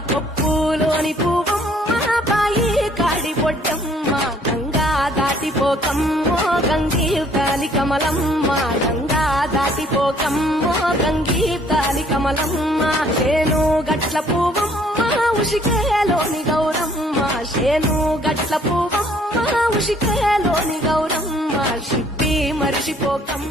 కొప్పులోని పువ్వమ్మ బాయి కాడి పొట్టమ్మ గంగా దాటిపోకమ్మో గంగీతాలి కమలమ్మ గంగా దాటిపోకమ్మో గంగీతాలి కమలమ్మ శేను గట్ల పువ్వమ్మ ఉషికేలోని గౌరమ్మ శేను గట్ల పువ్వమ్మ ఉషికేలోని గౌరమ్మ షిప్పి మరిచిపోకమ్మ